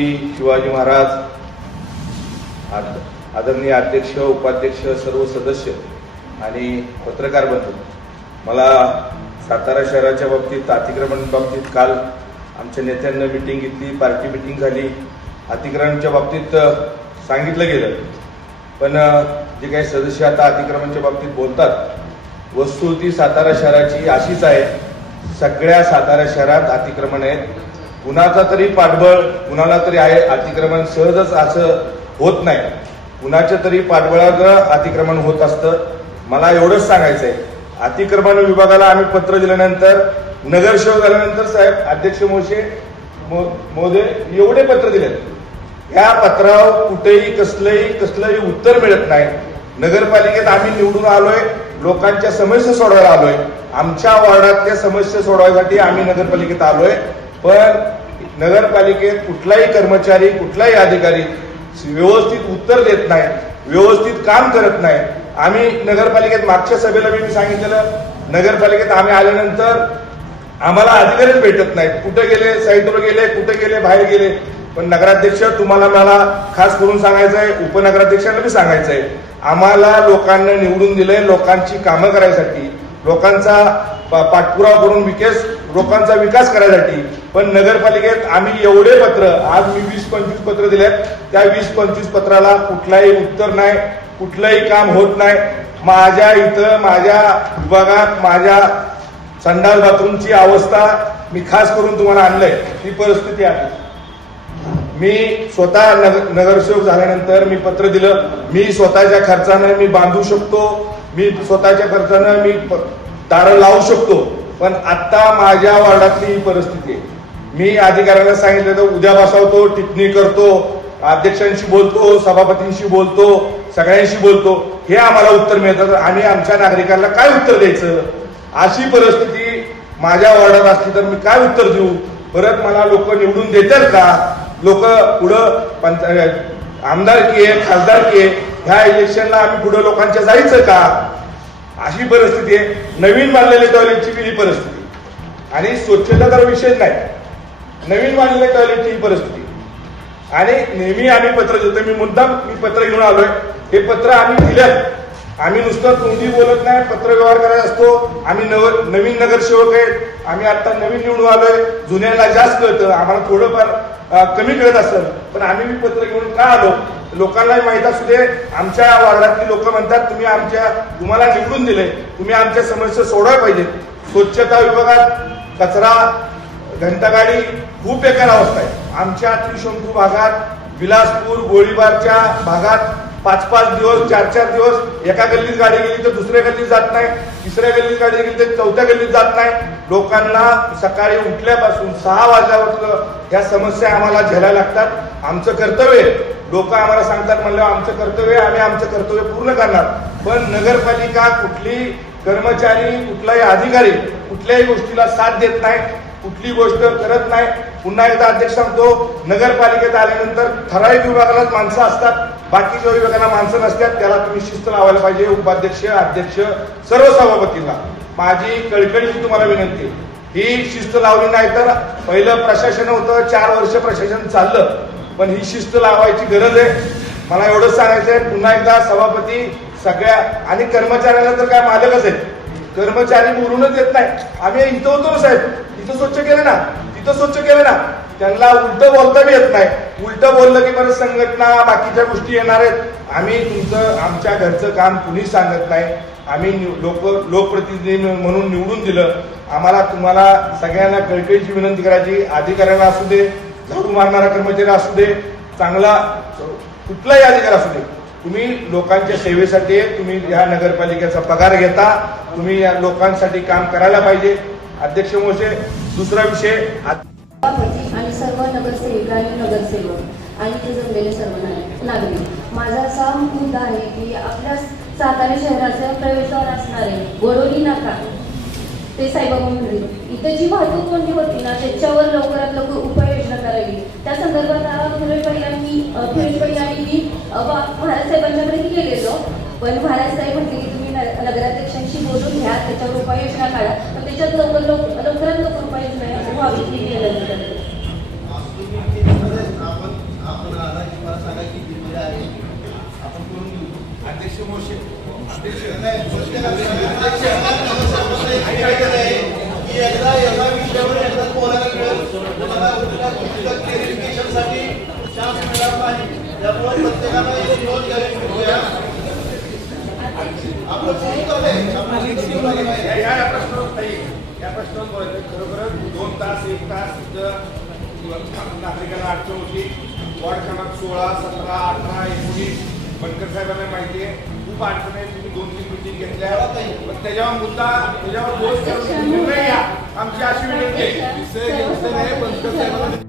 छत्रपती शिवाजी महाराज, आदरणीय अध्यक्ष, उपाध्यक्ष, सर्व सदस्य आणि पत्रकार बंधू, मला सातारा शहराच्या बाबतीत अतिक्रमण बाबतीत काल आमच्या नेत्यांना मीटिंग घेतली, पार्टी मीटिंग झाली. अतिक्रमणाच्या बाबतीत सांगितलं गेलं, पण जे काही सदस्य आता अतिक्रमणाच्या बाबतीत बोलतात, वस्तुस्थिती सातारा शहराची अशीच आहे. सगळ्या सातारा शहरात अतिक्रमण आहेत. कुणाचा तरी पाठबळ कुणाला तरी आहे. अतिक्रमण सहजच असं होत नाही. कुणाच्या तरी पाठबळाचं अतिक्रमण होत असतं. मला एवढंच सांगायचं आहे, अतिक्रमण विभागाला आम्ही पत्र दिल्यानंतर, नगरसेवक झाल्यानंतर साहेब अध्यक्ष महोदय एवढे पत्र दिले, या पत्रावर कुठेही कसलंही उत्तर मिळत नाही. नगरपालिकेत आम्ही निवडून आलोय, लोकांच्या समस्या सोडवायला आलोय. आमच्या वार्डातल्या समस्या सोडवायसाठी आम्ही नगरपालिकेत आलोय, पण नगरपालिकेत कुठलाही कर्मचारी, कुठलाही अधिकारी व्यवस्थित उत्तर देत नाही, व्यवस्थित काम करत नाही. आम्ही नगरपालिकेत मागच्या सभेला मी सांगितलेलं, नगरपालिकेत आम्ही आल्यानंतर आम्हाला अधिकारीच भेटत नाहीत. कुठे गेले, साईटवर गेले, कुठे गेले, बाहेर गेले. पण नगराध्यक्ष, तुम्हाला मला खास करून सांगायचं आहे, उपनगराध्यक्षांना बी सांगायचं आहे, आम्हाला लोकांना निवडून दिलंय लोकांची कामं करायसाठी, लोकांचा पाठपुरावा करून लोकांचा विकास करायसाठी. पण नगरपालिकेत आम्ही एवढे पत्र, आज मी 20-25 पत्र दिलेत, त्या 20-25 पत्राला कुठलाही उत्तर नाही, कुठलंही काम होत नाही. माझ्या इथं, माझ्या विभागात, माझ्या संडास बाथरूमची अवस्था मी खास करून तुम्हाला आणलंय, ही परिस्थिती आहे. मी स्वतः नगरसेवक झाल्यानंतर मी पत्र दिलं, मी स्वतःच्या खर्चानं मी बांधू शकतो, मी स्वतःच्या खर्चानं मी दारं लावू शकतो. पण आता माझ्या वार्डातली ही परिस्थिती आहे. मी अधिकाऱ्यांना सांगितलं तर उद्या बसवतो, टिप्पणी करतो, अध्यक्षांशी बोलतो, सभापतींशी बोलतो, सगळ्यांशी बोलतो, हे आम्हाला उत्तर मिळतं. आम्ही आमच्या नागरिकांना काय उत्तर द्यायचं? अशी परिस्थिती माझ्या वार्डात असली तर मी काय उत्तर देऊ? परत मला लोक निवडून देतील का? लोक पुढं आमदारकी आहे, खासदारकी आहे, ह्या इलेक्शनला आम्ही पुढे लोकांच्या जायचं का? अशी परिस्थिती आहे. नवीन बांधलेले टॉयलेटची ही परिस्थिती, आणि स्वच्छता तर विषय नाही, नवीन बांधलेल्या टॉयलेटची ही परिस्थिती. आणि नेहमी आम्ही पत्र देतो, मी पत्र घेऊन आलोय. हे पत्र आम्ही दिल्यात. आम्ही नुसतं तोंडी बोलत नाही, पत्र व्यवहार करायचा असतो. आम्ही नवीन नगरसेवक आहेत, आम्ही आता नवीन निवडून आलोय. जुन्याला जास्त कळतं, आम्हाला थोडंफार कमी कळत असेल, पण आम्ही पत्र घेऊन का आलो? लोकांनाही माहित असू दे. आमच्या वार्डातली लोक म्हणतात, तुम्हाला निवडून दिले, तुम्ही आमच्या समस्या सोडवायला पाहिजे. स्वच्छता विभागात कचरा, घंटागाडी खूप बेकार अवस्था आहे. आमच्या त्रिशंकू भागात, विलासपूर, गोळीबारच्या भागात 5-5 दिवस, 4-4 दिवस एका गल्लीत गाडी गेली तर दुसऱ्या गल्लीत जात नाही, तिसऱ्या गल्लीत गाडी गेली तर चौथ्या गल्लीत जात नाही. लोकांना सकाळी उठल्यापासून 6 वाजल्यावर ह्या समस्या आम्हाला झेलायला लागतात. आमचं कर्तव्य, लोक आम्हाला सांगतात म्हणल्यावर आमचं कर्तव्य, आम्ही आमचं कर्तव्य पूर्ण करणार. पण नगरपालिका, कुठली कर्मचारी, कुठलाही अधिकारी कुठल्याही गोष्टीला साथ देत नाही, कुठली गोष्ट करत नाही. पुन्हा एकदा अध्यक्ष सांगतो, नगरपालिकेत आल्यानंतर ठराविक विभागालाच माणसं असतात, बाकीच्या विभागाला माणसं नसतात. त्याला तुम्ही शिस्त लावायला पाहिजे. उपाध्यक्ष, अध्यक्ष, सर्व सभापतींना माझी कळकळीची तुम्हाला विनंती, ही शिस्त लावली नाही तर पहिलं प्रशासन होतं, 4 वर्ष प्रशासन चाललं, पण ही शिस्त लावायची गरज आहे. मला एवढंच सांगायचं आहे. पुन्हा एकदा सभापती, सगळ्या आणि कर्मचाऱ्यांना तर काय मालकच आहेत, कर्मचारी बोलूनच येत नाही. आम्ही इथं होतो ना साहेब, इथं स्वच्छ केलं ना, तिथं स्वच्छ केलं ना, त्यांना उलट बोलता बी येत नाही. उलट बोललं की परत संघटना, बाकीच्या गोष्टी येणार आहेत. आम्ही आमच्या घरचं काम कुणीच सांगत नाही. आम्ही लोकप्रतिनिधी म्हणून निवडून दिलं. आम्हाला तुम्हाला सगळ्यांना कळकळीची विनंती करायची, अधिकाऱ्यांना असू दे, झाडू मारणारा कर्मचारी असू दे, चांगला कुठलाही अधिकारी असू दे, तुम्ही लोकांच्या सेवेसाठी, तुम्ही या नगरपालिकेचा पगार घेता, तुम्ही या लोकांसाठी काम करायला पाहिजे. अध्यक्ष महोदय, दुसरा विषय, आणि सर्व नगरसेविका आणि नगरसेवक आणि ते जमलेले सर्व नागरिक, माझा असा मुद्दा आहे की आपल्या सातारा शहराच्या प्रवेशद्वार असणारे गोडोली नाका ते साईबाबा मंदिर, इथे जी वाहतूक कोंडी होती ना, त्याच्यावर लवकरात लवकर उपाययोजना करावी. त्या संदर्भात सुरेश भाई आणि मी महाराज साहेबांच्याकडे गेलेलो, पण महाराज साहेब म्हटले की तुम्ही नगराध्यक्षांशी बोलून घ्या, त्याच्यावर उपाययोजना काढा, पण त्याच्यात लवकरात लवकर उपाययोजना व्हावी ही विनंती करते. एकदा एका विषयावर एकदा बोलायला मिळेल तुम्हाला क्लिअरिफिकेशनसाठी चान्स मिळणार नाही. त्यामुळे प्रत्येकाला एक नोंद घ्यावी. आपलं सुरू करते या प्रश्नावर बोलायचं. खरोखरच 2 तास 1 तास नागरिकांना अडचण होती. वॉर्ड क्रमांक 16, 17, 18, 19 बनकर साहेबांना माहिती आहे खूप अडचण आहे. तुम्ही 2-3 मिटिंग घेतल्या पण त्याच्यावर मुद्दा त्याच्यावर बोल करून निर्णय घ्या. आमची अशी विनंती आहे. बनकर साहेबांना